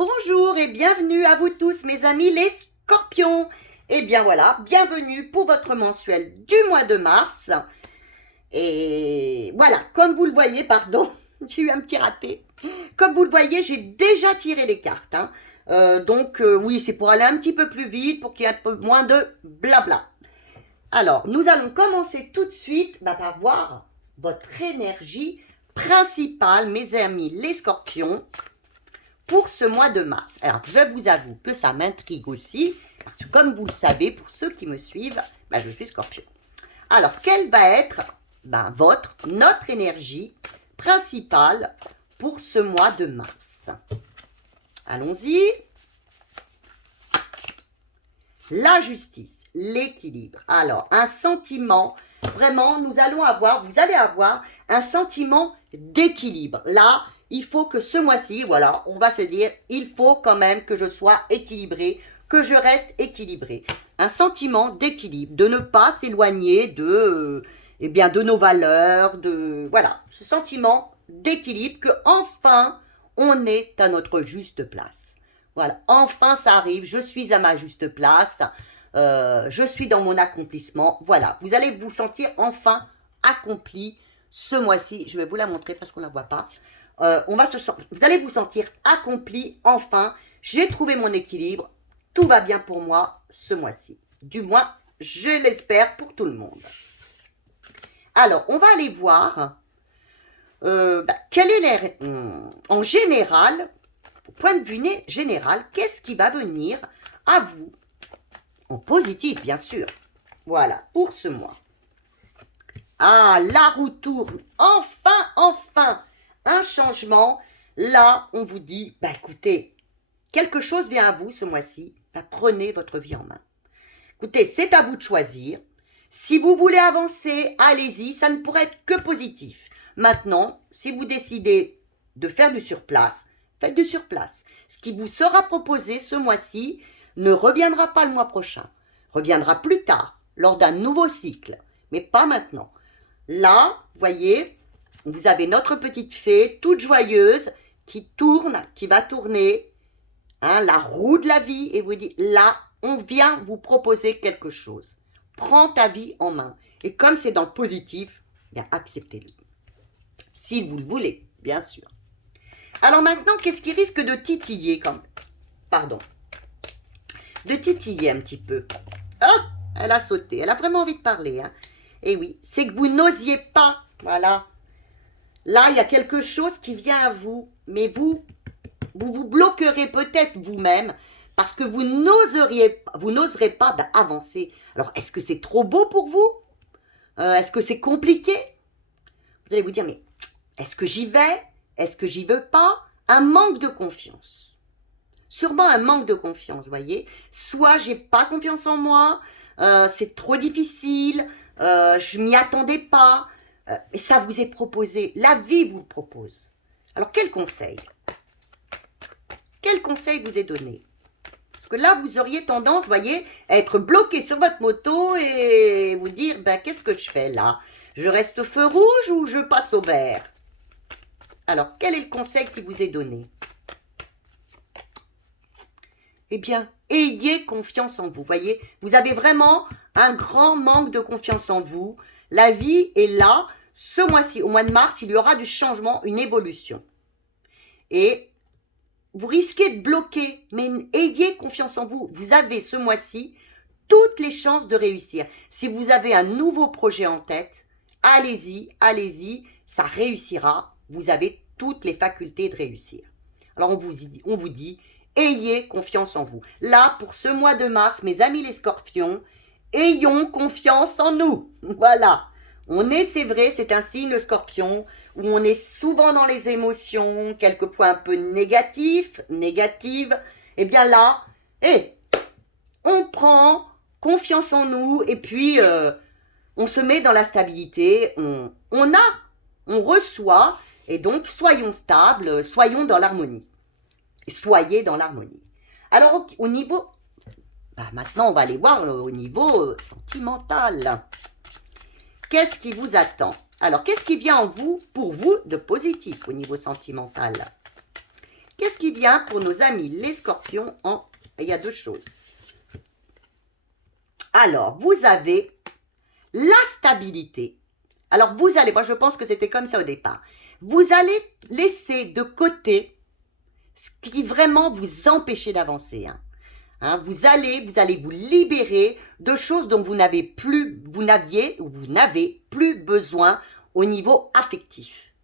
Bonjour et bienvenue à vous tous mes amis les scorpions. Et bien voilà, bienvenue pour votre mensuel du mois de mars. Et voilà, comme vous le voyez, pardon, j'ai eu un petit raté. Comme vous le voyez, j'ai déjà tiré les cartes. Oui, c'est pour aller un petit peu plus vite, pour qu'il y ait un peu moins de blabla. Alors, nous allons commencer tout de suite par voir votre énergie principale, mes amis les scorpions, pour ce mois de mars. Alors, je vous avoue que ça m'intrigue aussi, parce que comme vous le savez, pour ceux qui me suivent, je suis scorpion. Alors, quelle va être notre énergie principale pour ce mois de mars? Allons-y. La justice, l'équilibre. Alors, un sentiment, vraiment, vous allez avoir un sentiment d'équilibre. Là, il faut que ce mois-ci, voilà, on va se dire, il faut quand même que je sois équilibré, que je reste équilibré. Un sentiment d'équilibre, de ne pas s'éloigner de nos valeurs, voilà, ce sentiment d'équilibre que enfin on est à notre juste place. Voilà, enfin ça arrive, je suis à ma juste place, je suis dans mon accomplissement. Voilà, vous allez vous sentir enfin accompli ce mois-ci. Je vais vous la montrer parce qu'on ne la voit pas. Vous allez vous sentir accompli enfin. J'ai trouvé mon équilibre, tout va bien pour moi ce mois-ci. Du moins, je l'espère pour tout le monde. Alors, on va aller voir quel est en général, au point de vue général, qu'est-ce qui va venir à vous, en positif bien sûr, voilà, pour ce mois. Ah, la roue tourne, enfin, un changement. Là, on vous dit, écoutez, quelque chose vient à vous ce mois-ci, prenez votre vie en main. Écoutez, c'est à vous de choisir. Si vous voulez avancer, allez-y, ça ne pourrait être que positif. Maintenant, si vous décidez de faire du surplace, faites du surplace. Ce qui vous sera proposé ce mois-ci ne reviendra pas le mois prochain. Reviendra plus tard, lors d'un nouveau cycle, mais pas maintenant. Là, voyez, vous avez notre petite fée, toute joyeuse, qui tourne, qui va tourner, la roue de la vie, et vous dit, là, on vient vous proposer quelque chose. Prends ta vie en main. Et comme c'est dans le positif, acceptez-le. Si vous le voulez, bien sûr. Alors maintenant, qu'est-ce qui risque de titiller de titiller un petit peu. Ah, elle a sauté. Elle a vraiment envie de parler. Et oui, c'est que vous n'osiez pas. Voilà. Là, il y a quelque chose qui vient à vous. Mais vous bloquerez peut-être vous-même parce que vous n'oserez pas avancer. Alors, est-ce que c'est trop beau pour vous? Est-ce que c'est compliqué? Vous allez vous dire, mais est-ce que j'y vais? Est-ce que j'y veux pas? Un manque de confiance. Sûrement un manque de confiance, voyez. Soit j'ai pas confiance en moi, c'est trop difficile, je m'y attendais pas. Et ça vous est proposé. La vie vous le propose. Alors, quel conseil? Quel conseil vous est donné? Parce que là, vous auriez tendance, voyez, à être bloqué sur votre moto et vous dire, qu'est-ce que je fais là? Je reste au feu rouge ou je passe au vert? Alors, quel est le conseil qui vous est donné? Eh bien, ayez confiance en vous, voyez. Vous avez vraiment un grand manque de confiance en vous. La vie est là. Ce mois-ci, au mois de mars, il y aura du changement, une évolution. Et vous risquez de bloquer, mais ayez confiance en vous. Vous avez ce mois-ci toutes les chances de réussir. Si vous avez un nouveau projet en tête, allez-y, ça réussira. Vous avez toutes les facultés de réussir. Alors on vous dit, ayez confiance en vous. Là, pour ce mois de mars, mes amis les scorpions, ayons confiance en nous. Voilà. C'est vrai, c'est un signe, le scorpion, où on est souvent dans les émotions, quelquefois un peu négatives. Eh bien là, on prend confiance en nous et puis on se met dans la stabilité, on reçoit, et donc soyons stables, soyons dans l'harmonie. Soyez dans l'harmonie. Alors au niveau, maintenant on va aller voir au niveau sentimental. Qu'est-ce qui vous attend? Alors, qu'est-ce qui vient pour vous de positif au niveau sentimental? qu'est-ce qui vient pour nos amis les scorpions en... Il y a deux choses. Alors, vous avez la stabilité. Alors, vous allez, moi je pense que c'était comme ça au départ. Vous allez laisser de côté ce qui vraiment vous empêchait d'avancer. Vous allez vous libérer de choses dont vous n'avez plus besoin au niveau affectif.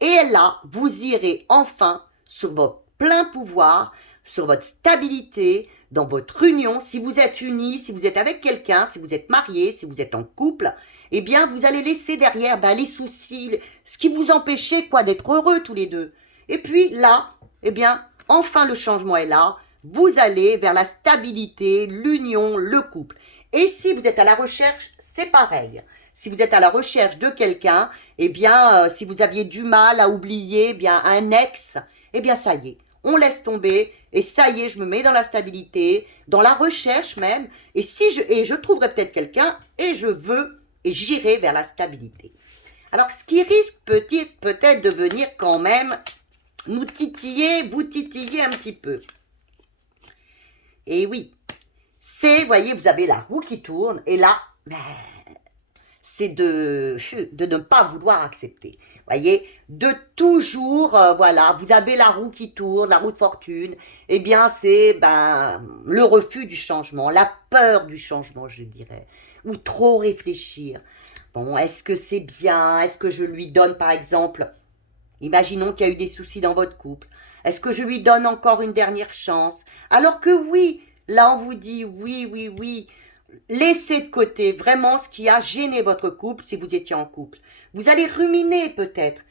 Et là, vous irez enfin sur votre plein pouvoir, sur votre stabilité, dans votre union. Si vous êtes unis, si vous êtes avec quelqu'un, si vous êtes marié, si vous êtes en couple, eh bien, vous allez laisser derrière les soucis, ce qui vous empêchait d'être heureux tous les deux. Et puis là, eh bien, enfin le changement est là. Vous allez vers la stabilité, l'union, le couple. Et si vous êtes à la recherche, c'est pareil. Si vous êtes à la recherche de quelqu'un, eh bien, si vous aviez du mal à oublier un ex, eh bien, ça y est, on laisse tomber. Et ça y est, je me mets dans la stabilité, dans la recherche même. Et je trouverai peut-être quelqu'un et j'irai vers la stabilité. Alors, ce qui risque peut-être de venir quand même vous titiller un petit peu. Et oui, voyez, vous avez la roue qui tourne, et là, c'est de ne pas vouloir accepter. Voyez, de toujours, voilà, vous avez la roue qui tourne, la roue de fortune, eh bien, c'est le refus du changement, la peur du changement, je dirais, ou trop réfléchir. Bon, est-ce que c'est bien? Est-ce que je lui donne, par exemple, imaginons qu'il y a eu des soucis dans votre couple, est-ce que je lui donne encore une dernière chance? Alors que oui, là, on vous dit oui, laissez de côté vraiment ce qui a gêné votre couple si vous étiez en couple. Vous allez ruminer peut-être.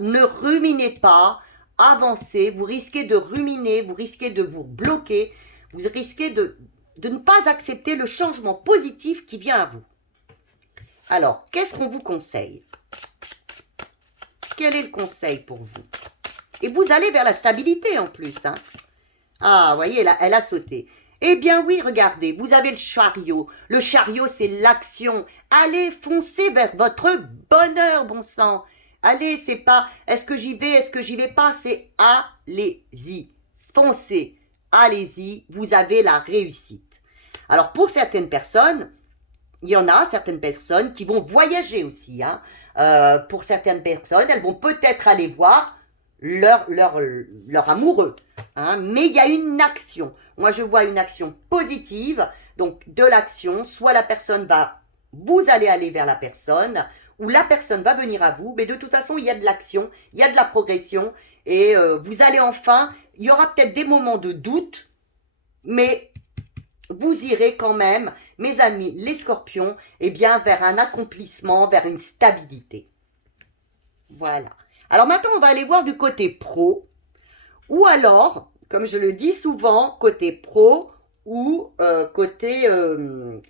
Ne ruminez pas, avancez. Vous risquez de ruminer, vous risquez de vous bloquer, vous risquez de ne pas accepter le changement positif qui vient à vous. Alors, qu'est-ce qu'on vous conseille? Quel est le conseil pour vous? Et vous allez vers la stabilité en plus. Ah, vous voyez, là, elle a sauté. Eh bien oui, regardez, vous avez le chariot. Le chariot, c'est l'action. Allez, foncez vers votre bonheur, bon sang. Allez, c'est pas est-ce que j'y vais pas, c'est allez-y. Foncez, allez-y, vous avez la réussite. Alors pour certaines personnes, il y en a certaines personnes qui vont voyager aussi. Pour certaines personnes, elles vont peut-être aller voir leur amoureux. Mais il y a une action. Moi, je vois une action positive. Donc, de l'action, soit la personne vous allez aller vers la personne, ou la personne va venir à vous. Mais de toute façon, il y a de l'action, il y a de la progression. Et vous allez enfin, il y aura peut-être des moments de doute, mais vous irez quand même, mes amis, les scorpions, vers un accomplissement, vers une stabilité. Voilà. Alors maintenant, on va aller voir du côté pro, ou alors, comme je le dis souvent, côté pro ou côté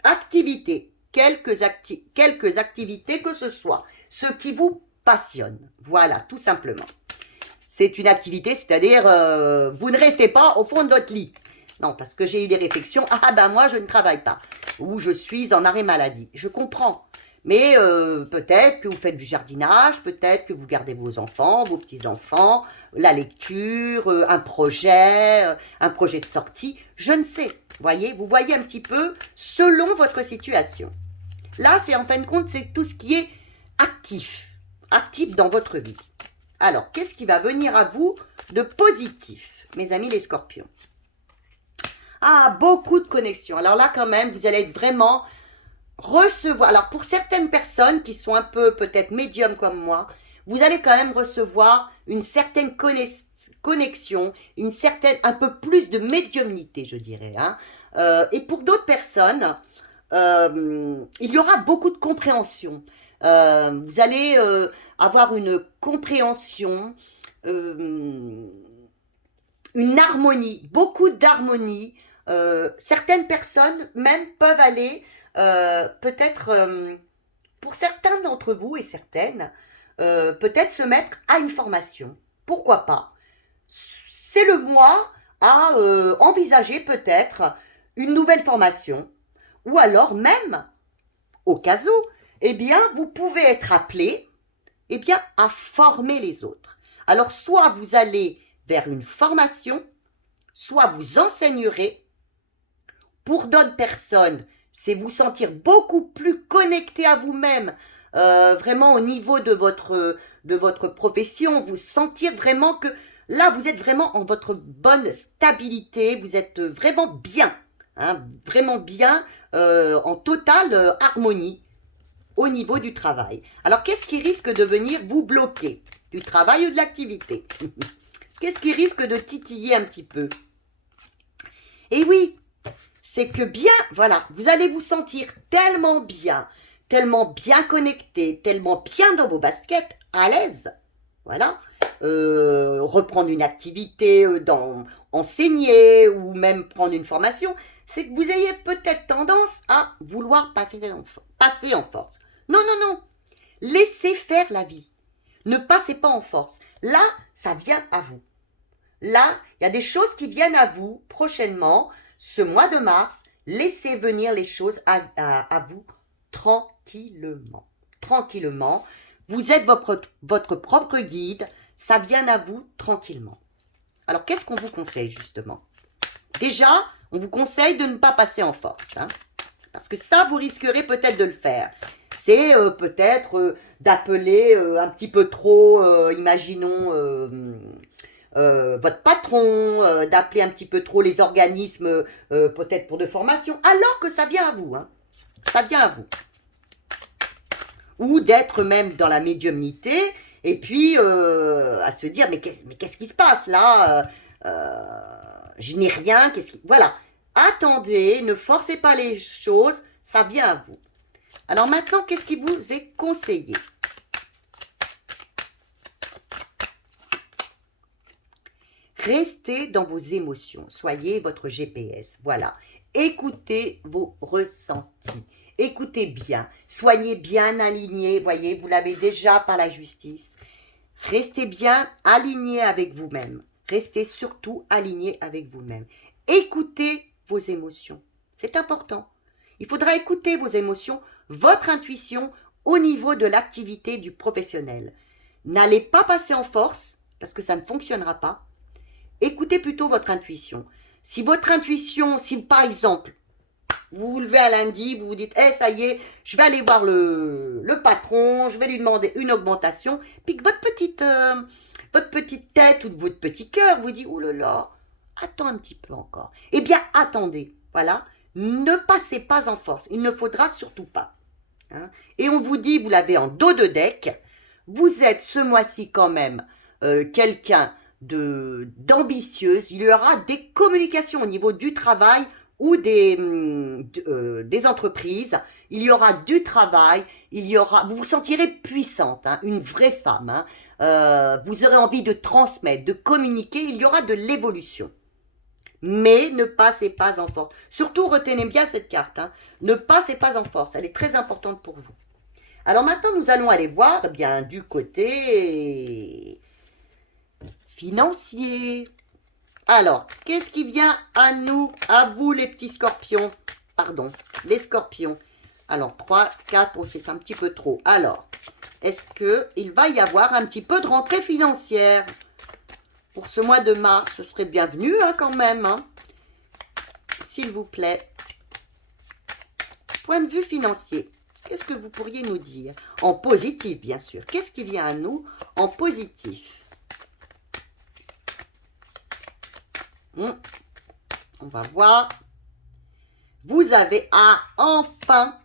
activité. Quelques activités que ce soit, ce qui vous passionne. Voilà, tout simplement. C'est une activité, c'est-à-dire, vous ne restez pas au fond de votre lit. Non, parce que j'ai eu des réflexions, moi je ne travaille pas, ou je suis en arrêt maladie. Je comprends. Mais peut-être que vous faites du jardinage, peut-être que vous gardez vos enfants, vos petits-enfants, la lecture, un projet de sortie, je ne sais. Vous voyez un petit peu selon votre situation. Là, c'est en fin de compte, c'est tout ce qui est actif dans votre vie. Alors, qu'est-ce qui va venir à vous de positif, mes amis les scorpions? Ah, beaucoup de connexions. Alors là, quand même, vous allez être vraiment recevoir. Alors, pour certaines personnes qui sont un peu peut-être médiums comme moi, vous allez quand même recevoir une certaine connexion, un peu plus de médiumnité, je dirais. Et pour d'autres personnes, il y aura beaucoup de compréhension. Vous allez avoir une compréhension, une harmonie, beaucoup d'harmonie. Certaines personnes même peuvent aller peut-être, pour certains d'entre vous et certaines, peut-être se mettre à une formation. Pourquoi pas? C'est le mois à envisager peut-être une nouvelle formation. Ou alors même, au cas où, vous pouvez être appelé à former les autres. Alors, soit vous allez vers une formation, soit vous enseignerez. Pour d'autres personnes, c'est vous sentir beaucoup plus connecté à vous-même, vraiment au niveau de votre profession, vous sentir vraiment que là, vous êtes vraiment en votre bonne stabilité, vous êtes vraiment bien, hein, vraiment bien, en totale harmonie au niveau du travail. Alors, qu'est-ce qui risque de venir vous bloquer? Du travail ou de l'activité? Qu'est-ce qui risque de titiller un petit peu? Et oui, c'est que bien, voilà, vous allez vous sentir tellement bien connecté, tellement bien dans vos baskets, à l'aise, voilà, reprendre une activité, enseigner ou même prendre une formation, c'est que vous ayez peut-être tendance à vouloir passer en force. Non, non, non, laissez faire la vie, ne passez pas en force. Là, ça vient à vous. Là, il y a des choses qui viennent à vous prochainement, ce mois de mars. Laissez venir les choses à vous tranquillement. Tranquillement. Vous êtes votre propre guide. Ça vient à vous tranquillement. Alors, qu'est-ce qu'on vous conseille justement? Déjà, on vous conseille de ne pas passer en force. Hein, parce que ça, vous risquerez peut-être de le faire. C'est peut-être d'appeler un petit peu trop, imaginons... votre patron, d'appeler un petit peu trop les organismes, peut-être pour de formation, alors que ça vient à vous, hein. Ça vient à vous. Ou d'être même dans la médiumnité, et puis à se dire, mais qu'est-ce qui se passe là, je n'ai rien, Voilà, attendez, ne forcez pas les choses, ça vient à vous. Alors maintenant, qu'est-ce qui vous est conseillé? Restez dans vos émotions, soyez votre GPS, voilà. Écoutez vos ressentis, écoutez bien, soyez bien alignés, voyez, vous l'avez déjà par la justice. Restez bien alignés avec vous-même, restez surtout alignés avec vous-même. Écoutez vos émotions, c'est important. Il faudra écouter vos émotions, votre intuition au niveau de l'activité du professionnel. N'allez pas passer en force, parce que ça ne fonctionnera pas. Écoutez plutôt votre intuition. Si votre intuition, si par exemple, vous vous levez à lundi, vous vous dites, ça y est, je vais aller voir le patron, je vais lui demander une augmentation, puis que votre petite tête ou votre petit cœur vous dit, oh là là, attends un petit peu encore. Eh bien, attendez, voilà, ne passez pas en force, il ne faudra surtout pas. Hein. Et on vous dit, vous l'avez en dos de deck, vous êtes ce mois-ci quand même quelqu'un d'ambitieuse, il y aura des communications au niveau du travail ou des entreprises, il y aura du travail, vous vous sentirez puissante, hein, une vraie femme, hein, vous aurez envie de transmettre, de communiquer, il y aura de l'évolution. Mais ne passez pas en force. Surtout, retenez bien cette carte, hein, ne passez pas en force, elle est très importante pour vous. Alors maintenant, nous allons aller voir, bien, du côté financier. Alors, qu'est-ce qui vient à nous, à vous les petits scorpions? Pardon, les scorpions. Alors, 3, 4, oh, c'est un petit peu trop. Alors, est-ce qu'il va y avoir un petit peu de rentrée financière? Pour ce mois de mars, ce serait bienvenu hein, quand même. Hein. S'il vous plaît. Point de vue financier, qu'est-ce que vous pourriez nous dire? En positif, bien sûr. Qu'est-ce qui vient à nous en positif? On va voir. Vous avez enfin.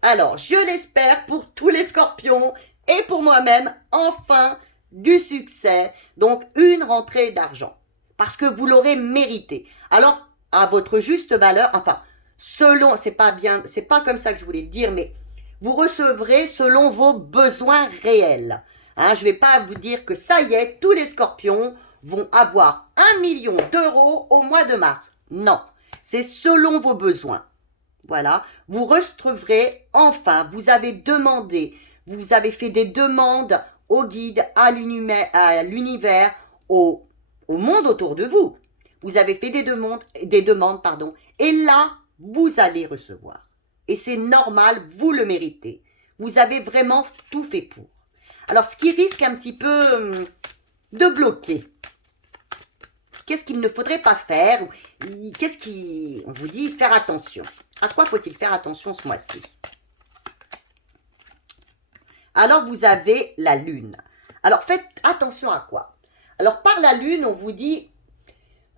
Alors, je l'espère pour tous les scorpions et pour moi-même, enfin du succès. Donc, une rentrée d'argent. Parce que vous l'aurez mérité. Alors, à votre juste valeur, enfin, selon, c'est pas comme ça que je voulais le dire, mais vous recevrez selon vos besoins réels. Hein, je ne vais pas vous dire que ça y est, tous les scorpions vont avoir 1 million d'euros au mois de mars. Non, c'est selon vos besoins. Voilà, vous recevrez enfin, vous avez demandé, vous avez fait des demandes au guide, à l'univers, au monde autour de vous. Vous avez fait des demandes, et là, vous allez recevoir. Et c'est normal, vous le méritez. Vous avez vraiment tout fait pour. Alors, ce qui risque un petit peu de bloquer, qu'est-ce qu'il ne faudrait pas faire? Qu'est-ce qui... On vous dit faire attention. À quoi faut-il faire attention ce mois-ci? Alors, vous avez la lune. Alors, faites attention à quoi? Alors, par la lune, on vous dit,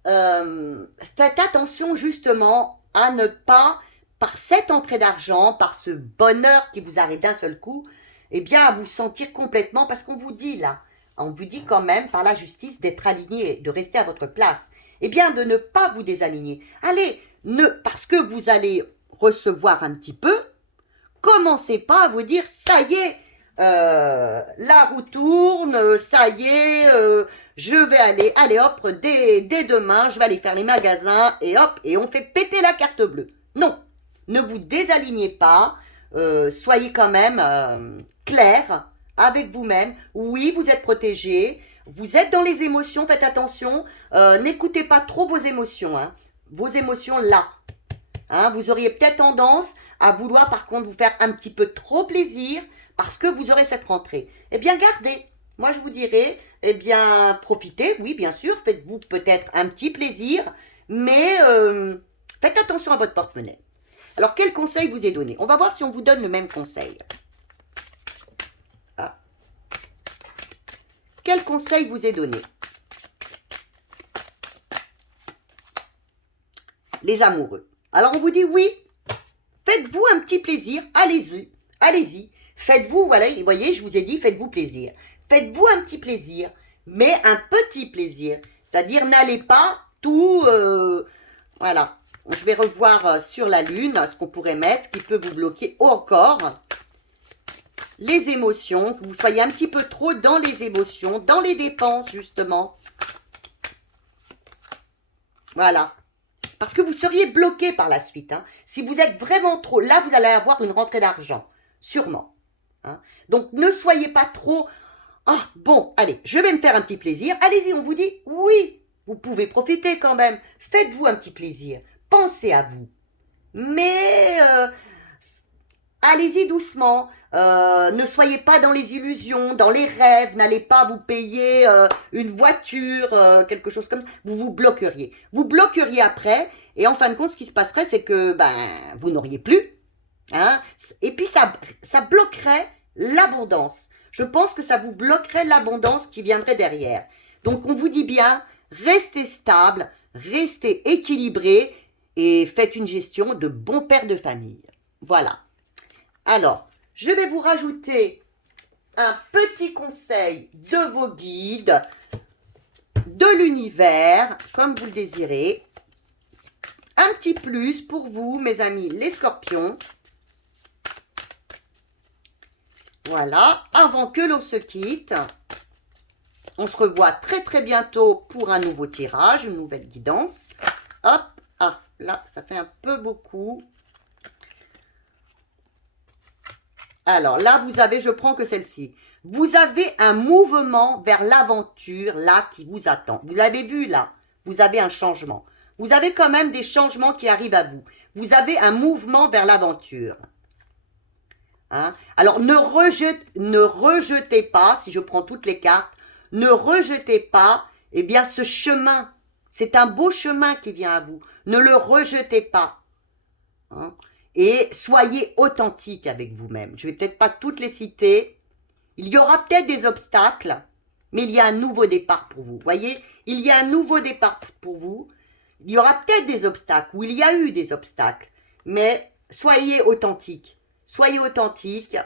faites attention justement à ne pas, par cette entrée d'argent, par ce bonheur qui vous arrive d'un seul coup, eh bien, à vous sentir complètement, parce qu'on vous dit là, on vous dit quand même, par la justice, d'être aligné, de rester à votre place. Eh bien, de ne pas vous désaligner. Allez, parce que vous allez recevoir un petit peu, commencez pas à vous dire, ça y est, la roue tourne, ça y est, je vais allez hop, dès demain, je vais aller faire les magasins, et hop, et on fait péter la carte bleue. Non, ne vous désalignez pas, soyez quand même clair avec vous-même. Oui, vous êtes protégé, vous êtes dans les émotions, faites attention, n'écoutez pas trop vos émotions, hein, vos émotions là. Hein, vous auriez peut-être tendance à vouloir par contre vous faire un petit peu trop plaisir parce que vous aurez cette rentrée. Eh bien, gardez. Moi, je vous dirais, eh bien, profitez, oui, bien sûr, faites-vous peut-être un petit plaisir, mais faites attention à votre porte-monnaie. Alors, quel conseil vous est donné? On va voir si on vous donne le même conseil. Ah. Quel conseil vous est donné? Les amoureux. Alors, on vous dit oui, faites-vous un petit plaisir, allez-y, allez-y. Faites-vous, voilà, vous voyez, je vous ai dit, faites-vous plaisir. Faites-vous un petit plaisir, mais un petit plaisir. C'est-à-dire, n'allez pas tout, voilà. Je vais revoir sur la lune ce qu'on pourrait mettre, ce qui peut vous bloquer encore. Les émotions, que vous soyez un petit peu trop dans les émotions, dans les dépenses, justement. Voilà. Parce que vous seriez bloqué par la suite. Hein. Si vous êtes vraiment trop... Là, vous allez avoir une rentrée d'argent. Sûrement. Hein. Donc, ne soyez pas trop... Ah, bon, allez, je vais me faire un petit plaisir. Allez-y, on vous dit, oui, vous pouvez profiter quand même. Faites-vous un petit plaisir. Pensez à vous. Mais... allez-y doucement. Ne soyez pas dans les illusions, dans les rêves. N'allez pas vous payer une voiture, quelque chose comme ça. Vous vous bloqueriez. Vous bloqueriez après. Et en fin de compte, ce qui se passerait, c'est que vous n'auriez plus. Hein, et puis, ça bloquerait l'abondance. Je pense que ça vous bloquerait l'abondance qui viendrait derrière. Donc, on vous dit bien, restez stable, restez équilibré et faites une gestion de bon père de famille. Voilà. Alors, je vais vous rajouter un petit conseil de vos guides, de l'univers, comme vous le désirez. Un petit plus pour vous, mes amis, les scorpions. Voilà, avant que l'on se quitte, on se revoit très très bientôt pour un nouveau tirage, une nouvelle guidance. Hop, ah, là, ça fait un peu beaucoup. Alors là, vous avez, je prends que celle-ci. Vous avez un mouvement vers l'aventure, là, qui vous attend. Vous l'avez vu, là. Vous avez un changement. Vous avez quand même des changements qui arrivent à vous. Vous avez un mouvement vers l'aventure. Hein? Alors, ne rejetez pas, si je prends toutes les cartes, ne rejetez pas, eh bien, ce chemin. C'est un beau chemin qui vient à vous. Ne le rejetez pas. Hein? Et soyez authentique avec vous-même. Je ne vais peut-être pas toutes les citer. Il y aura peut-être des obstacles, mais il y a un nouveau départ pour vous. Voyez, il y a un nouveau départ pour vous. Il y aura peut-être des obstacles, ou il y a eu des obstacles, mais soyez authentique. Soyez authentique.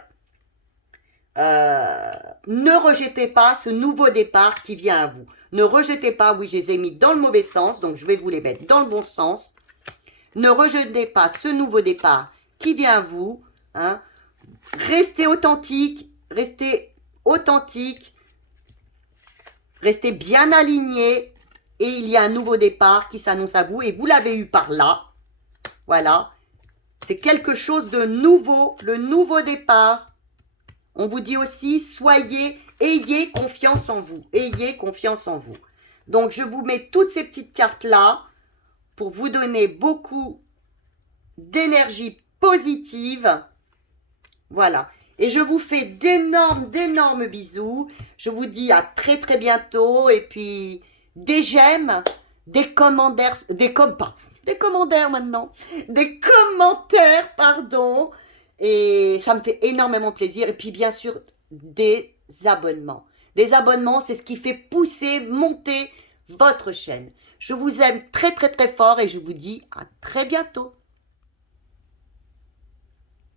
Ne rejetez pas ce nouveau départ qui vient à vous. Ne rejetez pas, oui, je les ai mis dans le mauvais sens, donc je vais vous les mettre dans le bon sens. Ne rejetez pas ce nouveau départ qui vient à vous. Hein. Restez authentique, restez bien aligné. Et il y a un nouveau départ qui s'annonce à vous. Et vous l'avez eu par là. Voilà. C'est quelque chose de nouveau, le nouveau départ. On vous dit aussi, ayez confiance en vous. Ayez confiance en vous. Donc, je vous mets toutes ces petites cartes-là pour vous donner beaucoup d'énergie positive. Voilà. Et je vous fais d'énormes bisous. Je vous dis à très très bientôt. Et puis, des j'aime, des commentaires, des commentaires maintenant, des commentaires, pardon, et ça me fait énormément plaisir. Et puis bien sûr, des abonnements. Des abonnements, c'est ce qui fait pousser, monter votre chaîne. Je vous aime très très très fort et je vous dis à très bientôt.